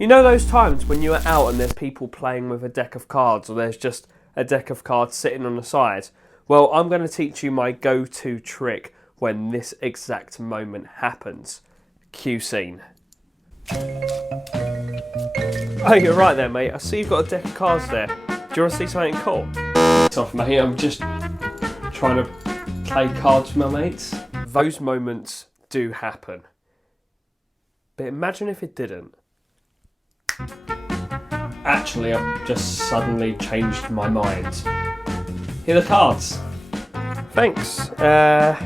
You know those times when you are out and there's people playing with a deck of cards, or there's just a deck of cards sitting on the side? Well, I'm going to teach you my go-to trick when this exact moment happens. Cue scene. Oh, you're right there, mate. I see you've got a deck of cards there. Do you want to see something cool? It's off, mate. I'm just trying to play cards with my mates. Those moments do happen. But imagine if it didn't. Actually, I've just suddenly changed my mind. Here are the cards. Thanks. Let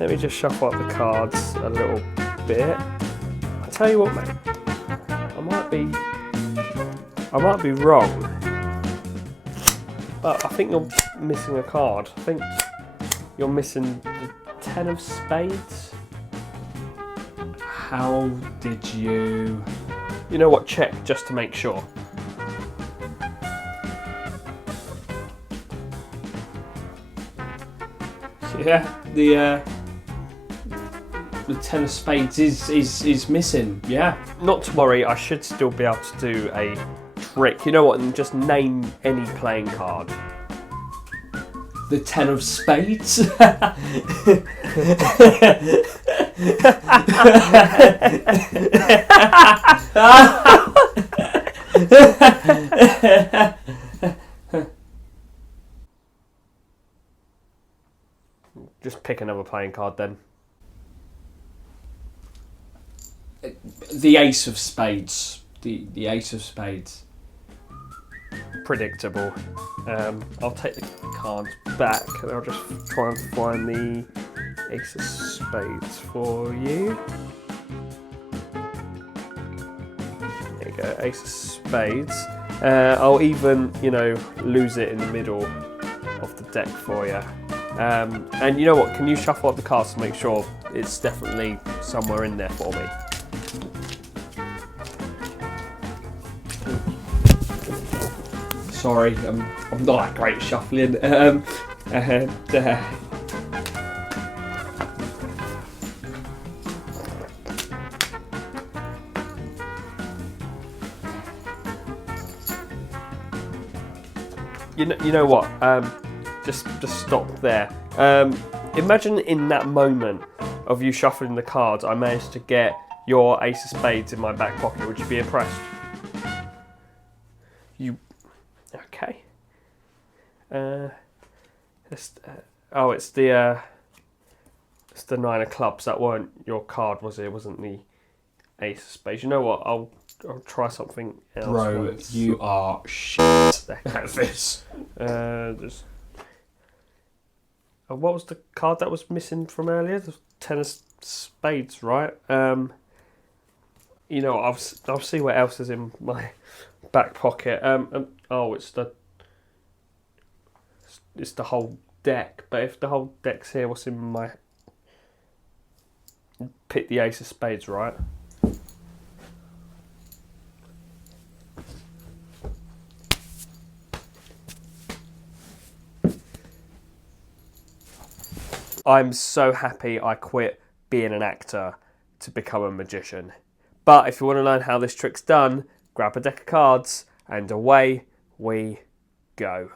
me just shuffle up the cards a little bit. I'll tell you what, mate. I might be wrong, but I think you're missing a card. I think you're missing the 10 of spades. How did you... You know what, check just to make sure. Yeah, the 10 of spades is missing, yeah. Not to worry, I should still be able to do a trick. You know what, and just name any playing card. The 10 of spades? Just pick another playing card then. The ace of spades. The ace of spades. Predictable. I'll take the cards back and I'll just try and find the ace of spades for you. There you go, ace of spades. I'll even, lose it in the middle of the deck for you. And you know what, can you shuffle up the cards to make sure it's definitely somewhere in there for me? Sorry, I'm not that great at shuffling. You know what? Just stop there. Imagine in that moment of you shuffling the cards, I managed to get your ace of spades in my back pocket. Would you be impressed? Okay. It's the 9 of clubs. That weren't your card, was it? It wasn't the ace of spades. You know what? I'll try something else. Bro, you are shit at this. What was the card that was missing from earlier? The 10 of spades, right? I'll see what else is in my back pocket. It's the whole deck. But if the whole deck's here, what's in my... Pick the ace of spades, right? I'm so happy I quit being an actor to become a magician. But if you want to learn how this trick's done, grab a deck of cards and away we go.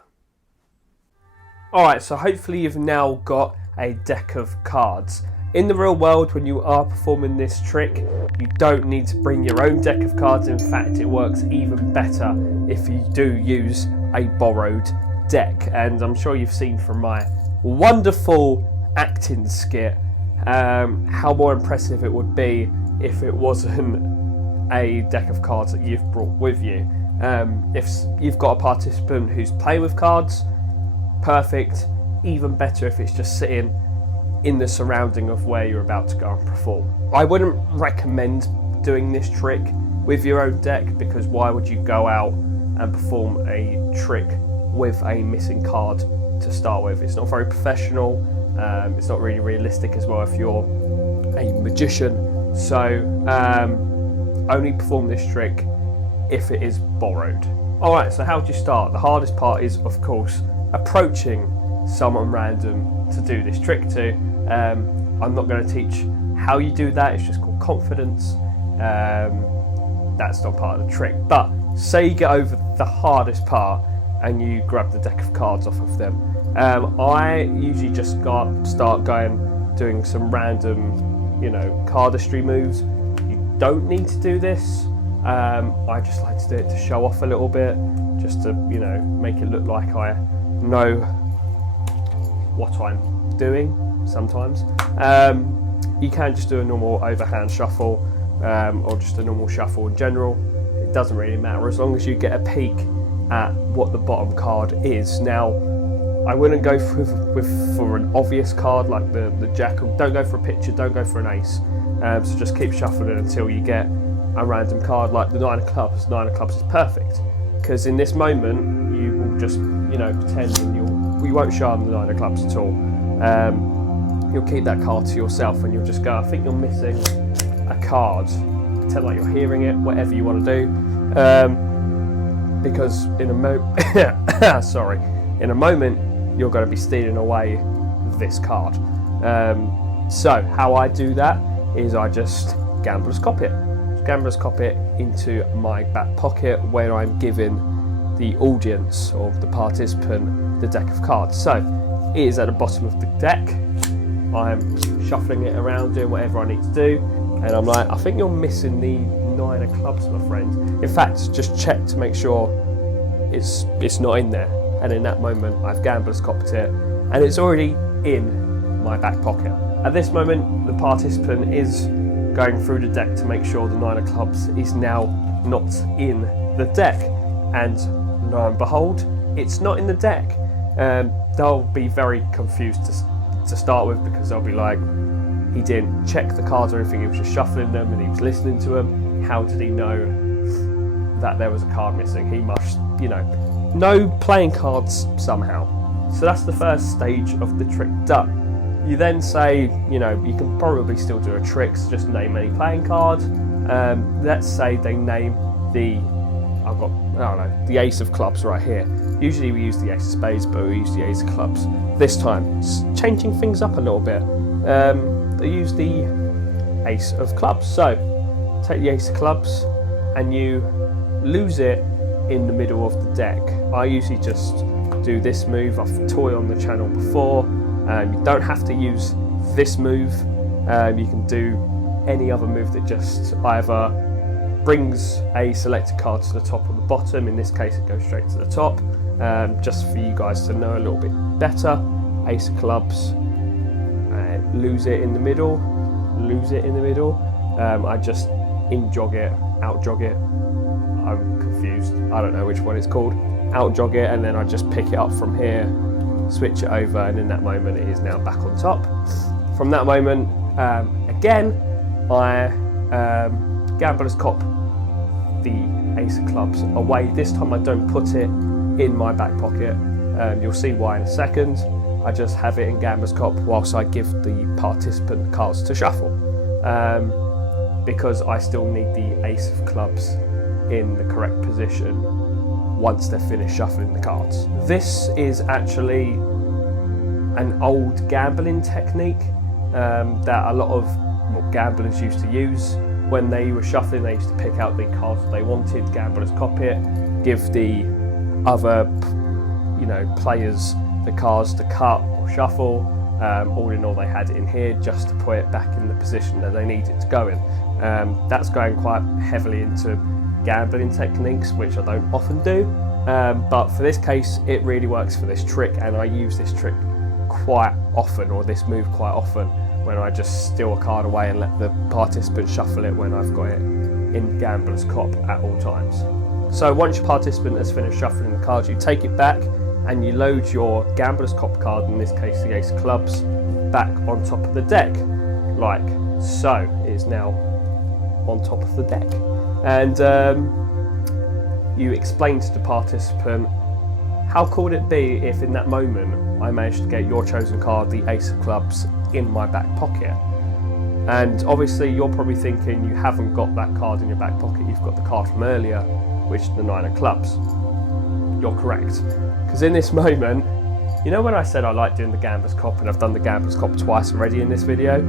Alright, so hopefully you've now got a deck of cards. In the real world, when you are performing this trick, you don't need to bring your own deck of cards. In fact, it works even better if you do use a borrowed deck. And I'm sure you've seen from my wonderful acting skit how more impressive it would be if it wasn't a deck of cards that you've brought with you. If you've got a participant who's playing with cards, perfect. Even better if it's just sitting in the surrounding of where you're about to go and perform. I wouldn't recommend doing this trick with your own deck, because why would you go out and perform a trick with a missing card to start with? It's not very professional. It's not really realistic as well if you're a magician. So only perform this trick if it is borrowed. Alright, so how do you start? The hardest part is, of course, approaching someone random to do this trick to. I'm not going to teach how you do that. It's just called confidence. that's not part of the trick. But say you get over the hardest part and you grab the deck of cards off of them. I usually just start doing some random, cardistry moves. You don't need to do this. I just like to do it to show off a little bit, just to, make it look like I know what I'm doing sometimes. You can just do a normal overhand shuffle, or just a normal shuffle in general. It doesn't really matter as long as you get a peek at what the bottom card is. Now, I wouldn't go for an obvious card like the jack. Don't go for a picture, don't go for an ace. So just keep shuffling until you get a random card like the 9 of clubs. 9 of clubs is perfect, because in this moment you will just pretend and you won't show them the 9 of clubs at all. You'll keep that card to yourself and you'll just go, I think you're missing a card. Pretend like you're hearing it, whatever you want to do. Because in a moment you're going to be stealing away this card. So how I do that is I just Gambler's Cop it. Gambler's Cop it into my back pocket when I'm giving the audience or the participant the deck of cards. So it is at the bottom of the deck. I'm shuffling it around, doing whatever I need to do, and I'm like, I think you're missing the 9 of clubs, my friend. In fact, just check to make sure it's not in there. And in that moment, I've Gambler's Copped it, and it's already in my back pocket. At this moment, the participant is going through the deck to make sure the 9 of clubs is now not in the deck. And lo and behold, it's not in the deck. They'll be very confused to start with, because they'll be like, he didn't check the cards or anything, he was just shuffling them and he was listening to them. How did he know that there was a card missing? He must, know playing cards somehow. So that's the first stage of the trick done. You then say, you can probably still do a trick, so just name any playing card. Let's say they name the ace of clubs right here. Usually we use the ace of spades, but we use the ace of clubs this time. Just changing things up a little bit. They use the ace of clubs. So take the ace of clubs and you lose it in the middle of the deck. I usually just do this move. I've toyed on the channel before. You don't have to use this move. You can do any other move that just either brings a selected card to the top or the bottom. In this case, it goes straight to the top. Just for you guys to know a little bit better. Ace of clubs, lose it in the middle, I just in-jog it, out-jog it. I'm confused, I don't know which one it's called. Out-jog it, and then I just pick it up from here, switch it over, and in that moment it is now back on top. From that moment, again, I Gambler's Cop the ace of clubs away. This time I don't put it in my back pocket. You'll see why in a second. I just have it in Gambler's Cop whilst I give the participant cards to shuffle, because I still need the ace of clubs in the correct position once they're finished shuffling the cards. This is actually an old gambling technique that a lot of gamblers used to use. When they were shuffling, they used to pick out the cards that they wanted, Gambler's Cop it, give the other players the cards to cut or shuffle. All in all, they had it in here just to put it back in the position that they need it to go in. That's going quite heavily into gambling techniques, which I don't often do, but for this case it really works for this trick, and I use this trick quite often, or this move quite often, when I just steal a card away and let the participant shuffle it when I've got it in Gambler's Cop at all times. So once your participant has finished shuffling the cards, you take it back and you load your Gambler's Cop card, in this case the ace of clubs, back on top of the deck, like so. It is now on top of the deck, and you explain to the participant, how cool would it be if in that moment I managed to get your chosen card, the ace of clubs, in my back pocket? And obviously you're probably thinking you haven't got that card in your back pocket, you've got the card from earlier, which is the 9 of clubs. You're correct, because in this moment, when I said I like doing the Gambler's Cop, and I've done the Gambler's Cop twice already in this video?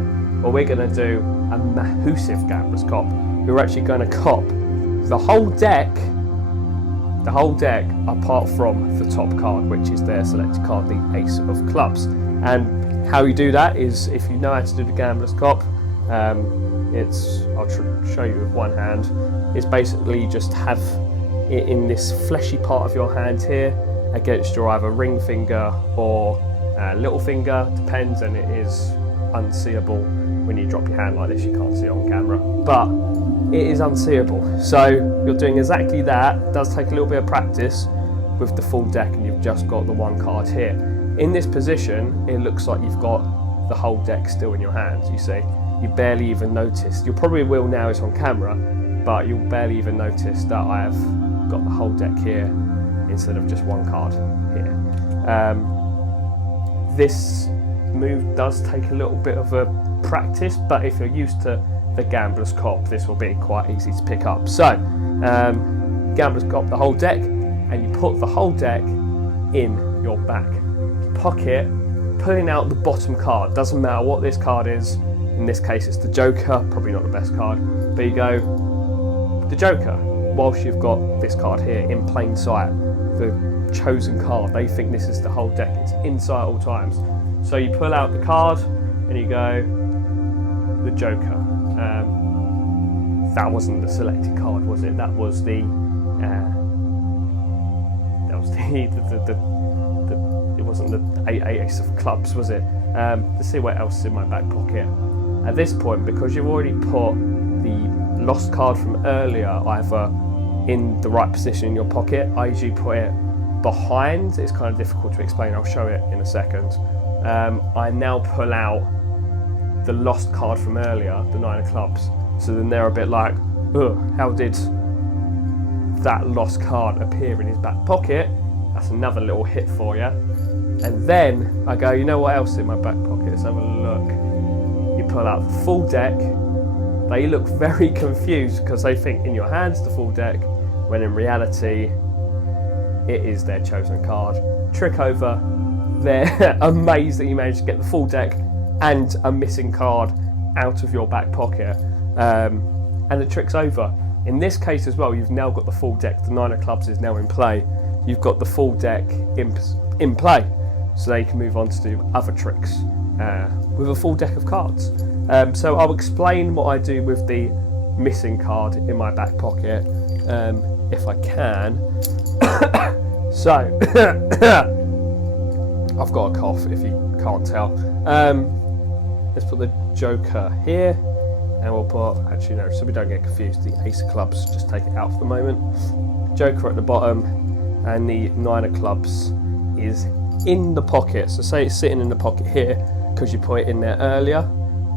Well, we're going to do a Mahusive Gambler's Cop. We're actually going to cop the whole deck, apart from the top card, which is their selected card, the Ace of Clubs. And how you do that is, if you know how to do the Gambler's Cop, I'll show you with one hand. It's basically just have it in this fleshy part of your hand here against your either ring finger or little finger, depends, and it is unseeable when you drop your hand like this. You can't see it on camera, but it is unseeable. So you're doing exactly that. It does take a little bit of practice with the full deck, and you've just got the one card here. In this position, it looks like you've got the whole deck still in your hands. You see, you barely even notice. You probably will now, it's on camera, but you'll barely even notice that I have got the whole deck here instead of just one card here. This move does take a little bit of a practice, but if you're used to the Gambler's Cop, this will be quite easy to pick up. So, Gambler's Cop, the whole deck, and you put the whole deck in your back pocket, pulling out the bottom card. Doesn't matter what this card is. In this case, it's the Joker, probably not the best card, but you go, the Joker, whilst you've got this card here in plain sight, the chosen card. They think this is the whole deck, it's inside all times. So you pull out the card and you go, the Joker. That wasn't the selected card, was it? That was the it wasn't the Ace of Clubs, was it? Let's see what else is in my back pocket. At this point, because you've already put the lost card from earlier either in the right position in your pocket, I usually put it behind. It's kind of difficult to explain, I'll show it in a second. I now pull out the lost card from earlier, the 9 of Clubs. So then they're a bit like, ugh, how did that lost card appear in his back pocket? That's another little hit for you. And then I go, you know what else is in my back pocket? Let's have a look. You pull out the full deck. They look very confused because they think in your hands the full deck, when in reality it is their chosen card. Trick over. They're amazed that you managed to get the full deck and a missing card out of your back pocket. And the trick's over. In this case as well, you've now got the full deck. The 9 of Clubs is now in play. You've got the full deck in play, so they can move on to do other tricks with a full deck of cards. So I'll explain what I do with the missing card in my back pocket, if I can. So, I've got a cough if you can't tell. Let's put the Joker here, and we'll put, actually no, so we don't get confused, the Ace of Clubs, just take it out for the moment. Joker at the bottom, and the 9 of Clubs is in the pocket. So say it's sitting in the pocket here, because you put it in there earlier.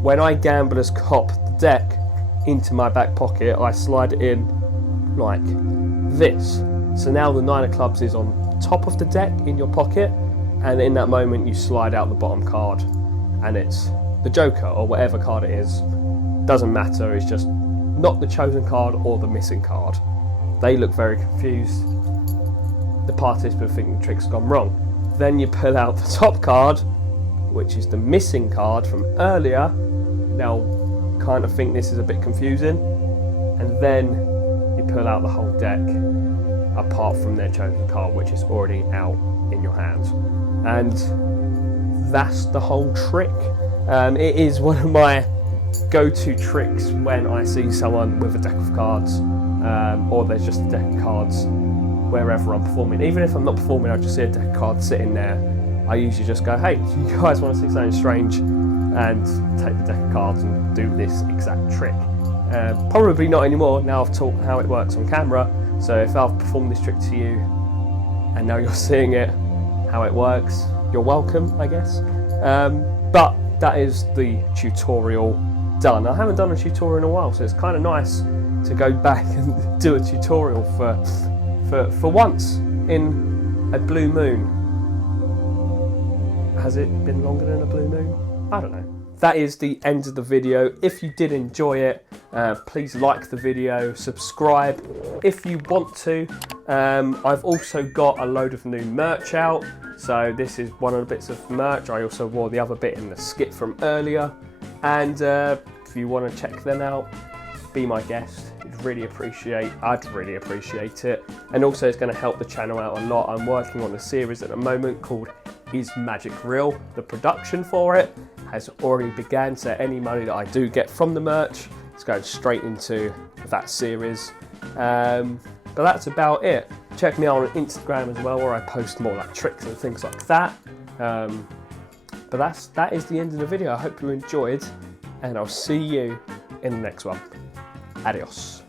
When I Gambler's Cop the deck into my back pocket, I slide it in like this. So now the 9 of Clubs is on top of the deck in your pocket, and in that moment you slide out the bottom card, and it's the Joker or whatever card it is. Doesn't matter, it's just not the chosen card or the missing card. They look very confused. The participant think the trick's gone wrong. Then you pull out the top card, which is the missing card from earlier. They'll kind of think this is a bit confusing, and then you pull out the whole deck apart from their chosen card, which is already out in your hands. And that's the whole trick. It is one of my go-to tricks when I see someone with a deck of cards, or there's just a deck of cards wherever I'm performing. Even if I'm not performing, I just see a deck of cards sitting there. I usually just go, hey, do you guys want to see something strange? And take the deck of cards and do this exact trick. Probably not anymore, now I've taught how it works on camera. So if I've performed this trick to you and now you're seeing it, how it works, you're welcome, I guess. But that is the tutorial done. I haven't done a tutorial in a while, so it's kind of nice to go back and do a tutorial for once in a blue moon. Has it been longer than a blue moon? I don't know. That is the end of the video. If you did enjoy it, please like the video, subscribe if you want to. I've also got a load of new merch out. So this is one of the bits of merch. I also wore the other bit in the skit from earlier. And if you want to check them out, be my guest. I'd really appreciate it. And also it's going to help the channel out a lot. I'm working on a series at the moment called Is Magic Real? The production for it has already began, so any money that I do get from the merch is going straight into that series. But that's about it. Check me out on Instagram as well, where I post more like tricks and things like that. But that is the end of the video. I hope you enjoyed, and I'll see you in the next one. Adios.